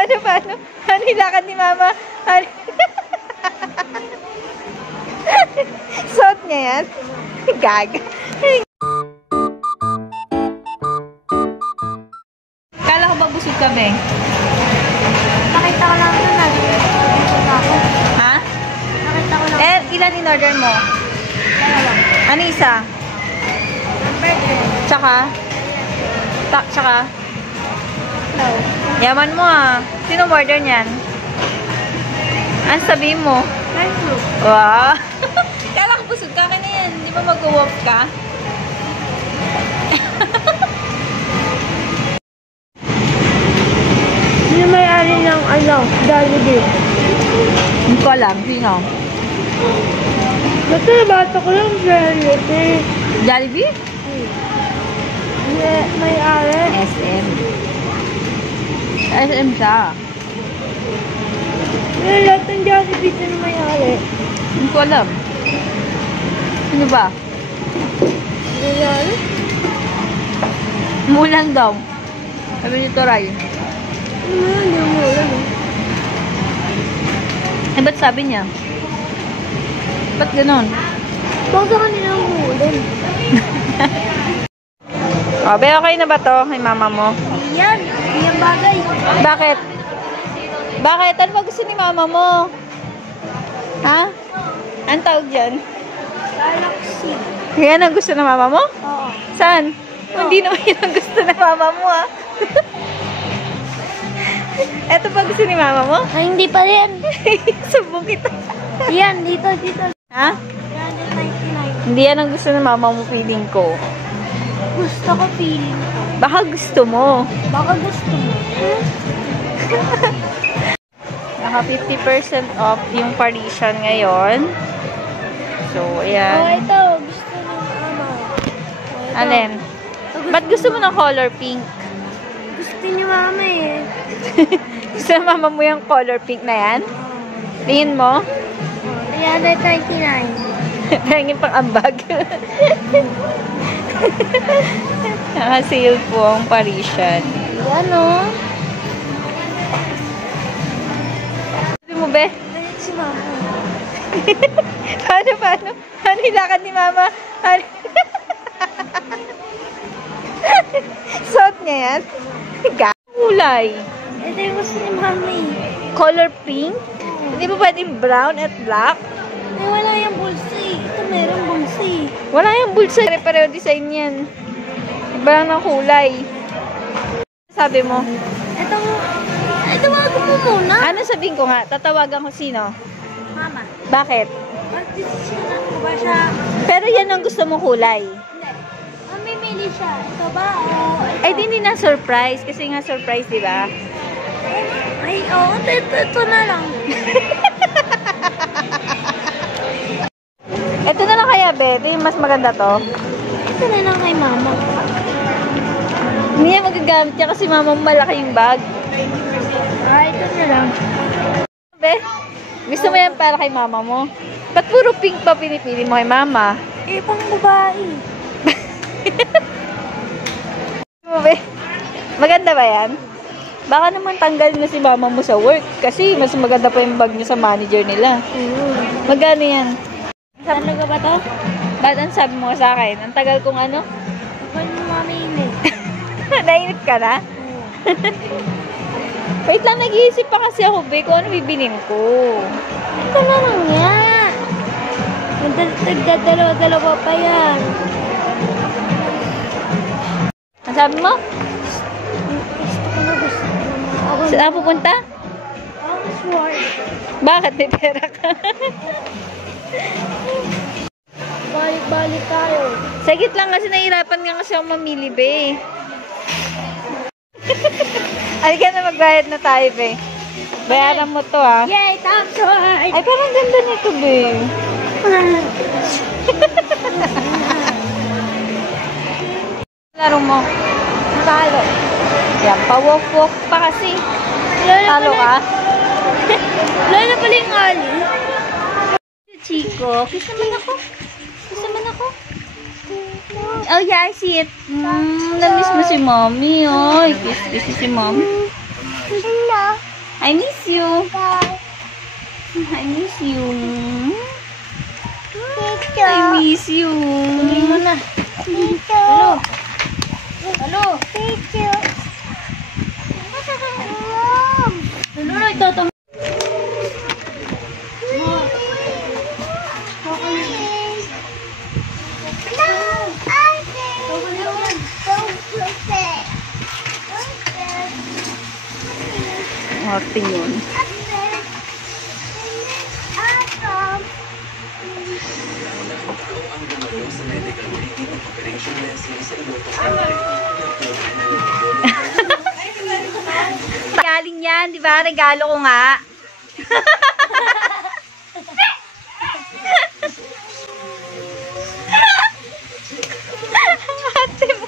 Paano? Ano ilakad ni Mama? Ano? Suot niya yan? Gag. Kala ko ba busog ka, Beng? Nakita ko lang na nag-busog ako. Ha? Nakita ko lang. Ilan in order mo? Dalawa. Ano isa? Burger. Tsaka? Tsaka? No. Yaman mo ah. Sino order niyan? Ano sabihin mo? Burger. Wow! Kala ko busog ka na yan. Di ba mag-walk ka? Hindi may-ari ng Jollibee. Hindi ko alam. Sino? Basta bata ko lang Jollibee. Jollibee? May-ari. SM. SM siya. Yung lahat ng Jollibee na may-ari. Hindi ko alam. Sino ba? May-ari? Mulan daw. Sabi ni Toray. Hindi mo alam. Eh, ba't sabi niya? Ba't ganon? Baka sa kanila ang ulan. O, be, okay na ba to kay mama mo? Yan. Yan bagay. Bakit? Bakit? Ano ba gusto ni mama mo? Ha? Anong tawag dyan? Galaxy. Yan ang gusto ng mama mo? Oo. Saan? Hindi naman yun ang gusto ng mama mo, ah. Eto ba gusto ni mama mo? Ay, hindi pa rin. Subong kita. Yan, dito. Ha? 199. Hindi yan ang gusto ng mama mo, feeling ko. Gusto ko feeling ko. Baka gusto mo. Baka gusto mo. Naka 50% off yung Parisian ngayon. So, Oh, ayan. ito. Gusto ng ama. Oh, ito. Alin? Ba't gusto mo ng color pink? Gusto niyo mama eh. Gusto ng mama mo yung color pink na yan? Tingin mo? 399. Tingin pang ambag. Naka-sale po ang Parisian. Yan o. Sabi mo, be? Ganit si mama. Paano? Ano ilakad ni mama? Ano? Suot niya yan? Kulay. Ito yung gusto ni mama eh. Color pink? Hindi ba pwedeng brown at black? Ay, wala yung bulsa eh. Ito meron bulsa eh. Wala yung bulsa. Pare-pareho design yan. Iba lang ng kulay. Sabi mo? Ito wag mo muna. Ano sabihin ko nga? Tatawagan ko sino? Mama. Bakit? Mag-decision ko ba siya? Pero yan ang gusto mong kulay. Hindi. Mamimili siya. Ito ba o ito? Ay, di na surprise. Kasi nga surprise, di ba? Ay, oo. Ito na lang. Ito na lang kaya, be. Ito yung mas maganda to. Ito na lang kay mama. Hindi niya magagamit niya kasi mama mo malaki yung bag. Ay, ito na lang. Be, gusto mo yan para kay mama mo? Ba't puro pink pa pinipili mo kay mama? Eh, pang babae. Be, maganda ba yan? Baka naman tanggalin na si mama mo sa work kasi mas maganda pa yung bag niya sa manager nila. Magkano yan? Talaga ba to? Ba't ang sabi mo sa akin? Ang tagal kong ano? Huwag mo mamiinit. Nainit ka na? Wait lang, nag-iisip pa kasi ako, be, kung ano bibilin ko. Ito na lang yan. Nagdadalawa-dalawa pa yan. Ang sabi mo? Gusto ko. Saan ka pupunta? Sword. Bakit may pera ka? Balik-balik tayo. Sagit lang kasi nahihirapan nga kasi ako mamili, be. Halika na, magbayad na tayo, be. Bayaran mo to, ah. Yay, top sword! Ay, parang ganda nito, be. Laro mo. Talo. Yan, pa-walk-walk pa kasi. Talo ka? Lalo pala yung Ali. Chico, kiss naman ako. Kiss naman ako. Oh yeah, I see it. Namiss mo si mommy, oh. Kiss si mommy. I miss you. I miss you. I miss you. Tuloy mo na. Ano? Ano? Ano, ito. Acting yun. Galing yan, di ba? Regalo ko nga. Ate mo.